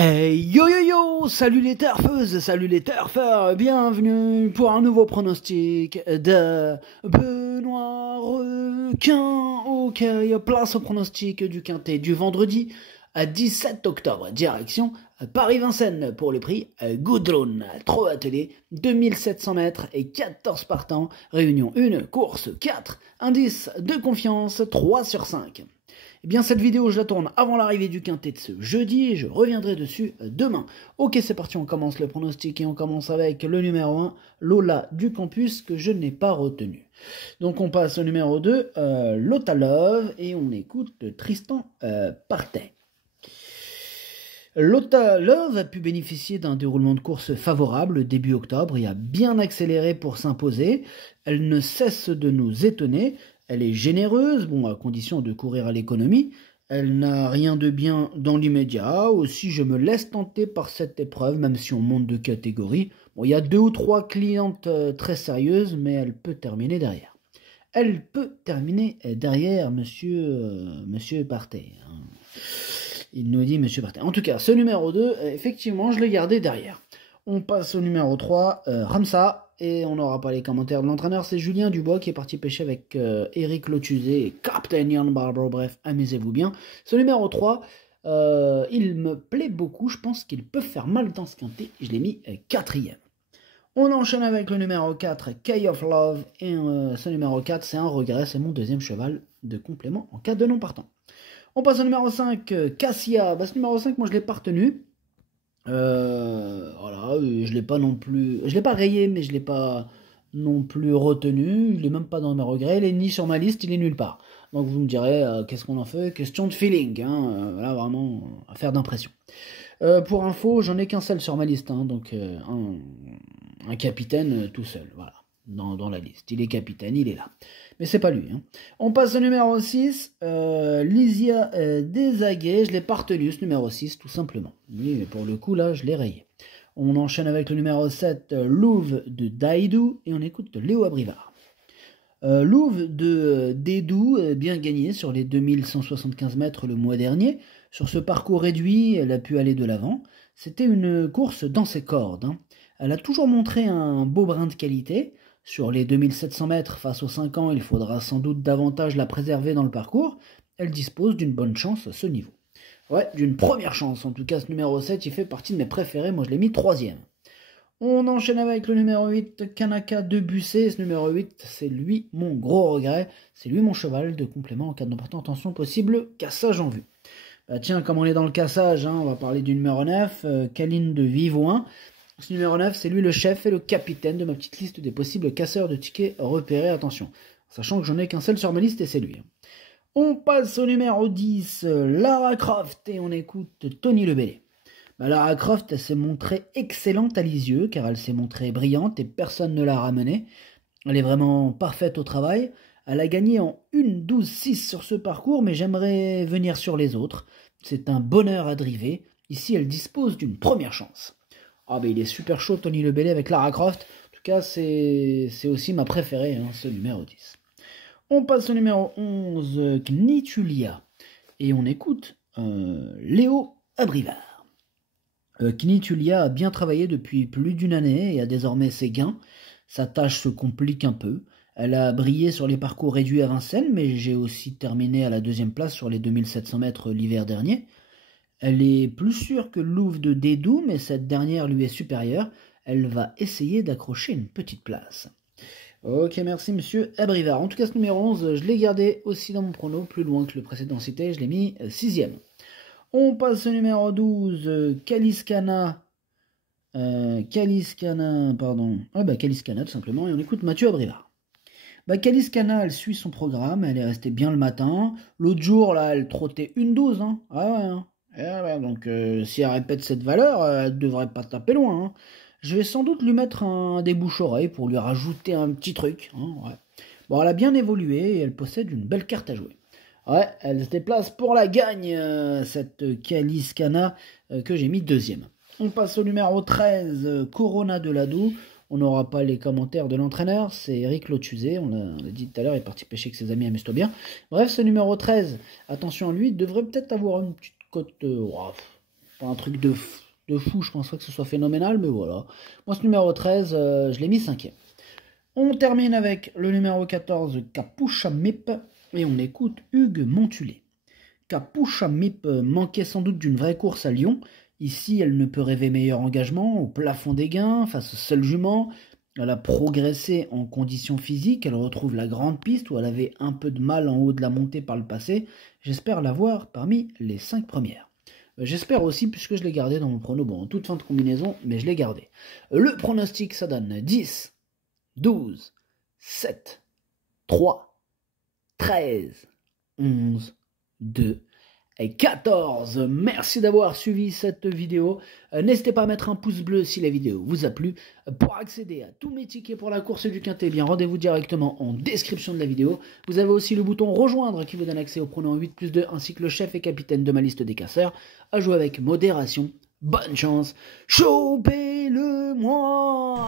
Hey yo yo yo, salut les turfeuses, salut les turfeurs, bienvenue pour un nouveau pronostic de Benoît Requin. Ok, place au pronostic du quintet du vendredi 17 octobre, direction Paris-Vincennes pour le prix Goudron, 3 attelés, 2700 mètres et 14 partants, réunion 1, course 4, indice de confiance 3 sur 5. Eh bien, cette vidéo, je la tourne avant l'arrivée du quintet de ce jeudi et je reviendrai dessus demain. Ok, c'est parti, on commence le pronostic et on commence avec le numéro 1, Lola du Campus, que je n'ai pas retenu. Donc, on passe au numéro 2, Lotta Love, et on écoute Tristan Partais. Lotta Love a pu bénéficier d'un déroulement de course favorable début octobre et a bien accéléré pour s'imposer. Elle ne cesse de nous étonner. Elle est généreuse, bon, à condition de courir à l'économie. Elle n'a rien de bien dans l'immédiat. Aussi, je me laisse tenter par cette épreuve, même si on monte de catégorie. Bon, il y a 2 ou 3 clientes très sérieuses, mais elle peut terminer derrière. Elle peut terminer derrière monsieur Parté. Hein. Il nous dit monsieur Parté. En tout cas, ce numéro 2, effectivement, je l'ai gardé derrière. On passe au numéro 3, Ramsa. Et on n'aura pas les commentaires de l'entraîneur, c'est Julien Dubois qui est parti pêcher avec Eric Lotuzé et Captain Ian Barbaro. Bref, amusez-vous bien. Ce numéro 3, il me plaît beaucoup. Je pense qu'il peut faire mal dans ce quintet. Je l'ai mis 4e. On enchaîne avec le numéro 4, Key of Love. Et ce numéro 4, c'est un regret. C'est mon deuxième cheval de complément en cas de non partant. On passe au numéro 5, Cassia. Ce numéro 5, moi je l'ai pas retenu. Voilà, je l'ai pas non plus, je l'ai pas rayé, mais je l'ai pas non plus retenu. Il est même pas dans mes regrets. Il est ni sur ma liste, il est nulle part. Donc vous me direz, qu'est-ce qu'on en fait? Question de feeling, hein. Là vraiment, affaire d'impression. Pour info, j'en ai qu'un seul sur ma liste, hein, donc un capitaine tout seul, voilà, dans la liste. Il est capitaine, il est là. Mais c'est pas lui. Hein. On passe au numéro 6, Lysia Desaguet. Je l'ai pas retenu, ce numéro 6, tout simplement. Oui, mais pour le coup, là, je l'ai rayé. On enchaîne avec le numéro 7, Louve de Daidou. Et on écoute Léo Abrivard. Louve de Daidou, bien gagné sur les 2175 mètres le mois dernier. Sur ce parcours réduit, elle a pu aller de l'avant. C'était une course dans ses cordes. Hein. Elle a toujours montré un beau brin de qualité. Sur les 2700 mètres face aux 5 ans, il faudra sans doute davantage la préserver dans le parcours. Elle dispose d'une bonne chance à ce niveau. Ouais, d'une première chance. En tout cas, ce numéro 7, il fait partie de mes préférés. Moi, je l'ai mis 3e. On enchaîne avec le numéro 8, Kanaka de Busset. Ce numéro 8, c'est lui mon gros regret. C'est lui mon cheval de complément en cas de non partant. Attention, possible cassage en vue. Bah tiens, comme on est dans le cassage, hein, on va parler du numéro 9, Kaline de Vivouin. Ce numéro 9, c'est lui le chef et le capitaine de ma petite liste des possibles casseurs de tickets repérés. Attention, sachant que j'en ai qu'un seul sur ma liste et c'est lui. On passe au numéro 10, Lara Croft, et on écoute Tony Lebellet. Lara Croft, elle s'est montrée excellente à Lisieux, car elle s'est montrée brillante et personne ne l'a ramenée. Elle est vraiment parfaite au travail. Elle a gagné en 1-12-6 sur ce parcours, mais j'aimerais venir sur les autres. C'est un bonheur à driver. Ici, elle dispose d'une première chance. Ah ben il est super chaud Tony Lebellet avec Lara Croft. En tout cas c'est aussi ma préférée, hein, ce numéro 10. On passe au numéro 11, Knitulia. Et on écoute Léo Abrivard. Knitulia a bien travaillé depuis plus d'une année et a désormais ses gains. Sa tâche se complique un peu. Elle a brillé sur les parcours réduits à Vincennes, mais j'ai aussi terminé à la 2e place sur les 2700 mètres l'hiver dernier. Elle est plus sûre que Louve de Dédou, mais cette dernière lui est supérieure. Elle va essayer d'accrocher une petite place. Ok, merci monsieur Abrivard. En tout cas, ce numéro 11, je l'ai gardé aussi dans mon prono, plus loin que le précédent cité, je l'ai mis 6e. On passe au numéro 12, Kaliskana. Kaliskana, tout simplement, et on écoute Mathieu Abrivard. Kaliskana, elle suit son programme, elle est restée bien le matin. L'autre jour, là, elle trottait 1-12, hein. Ah ouais, hein. Donc si elle répète cette valeur, elle ne devrait pas taper loin. Hein. Je vais sans doute lui mettre des bouches-oreilles pour lui rajouter un petit truc. Hein, ouais. Bon, elle a bien évolué et elle possède une belle carte à jouer. Ouais, elle se déplace pour la gagne, cette Kaliskana que j'ai mis 2e. On passe au numéro 13, Corona de Ladou. On n'aura pas les commentaires de l'entraîneur, c'est Eric Lotuzé, on l'a dit tout à l'heure, il est parti pêcher avec ses amis, amuse-toi bien. Bref, ce numéro 13, attention à lui, devrait peut-être avoir une petite cote Pour un truc de fou, je pense pas que ce soit phénoménal, mais voilà. Moi, ce numéro 13, je l'ai mis 5e. On termine avec le numéro 14, Capucha Mip, et on écoute Hugues Montulé. Capucha Mip manquait sans doute d'une vraie course à Lyon. Ici, elle ne peut rêver meilleur engagement, au plafond des gains, face au seul jument. Elle a progressé en conditions physiques, elle retrouve la grande piste où elle avait un peu de mal en haut de la montée par le passé. J'espère la voir parmi les 5 premières. J'espère aussi, puisque je l'ai gardé dans mon prono, bon, en toute fin de combinaison, mais je l'ai gardé. Le pronostic, ça donne 10, 12, 7, 3, 13, 11, 2 et 14. Merci d'avoir suivi cette vidéo. N'hésitez pas à mettre un pouce bleu si la vidéo vous a plu. Pour accéder à tous mes tickets pour la course du Quintet, bien rendez-vous directement en description de la vidéo. Vous avez aussi le bouton rejoindre qui vous donne accès au pronom 8+2 ainsi que le chef et capitaine de ma liste des casseurs. À jouer avec modération. Bonne chance. Chopez-le moi.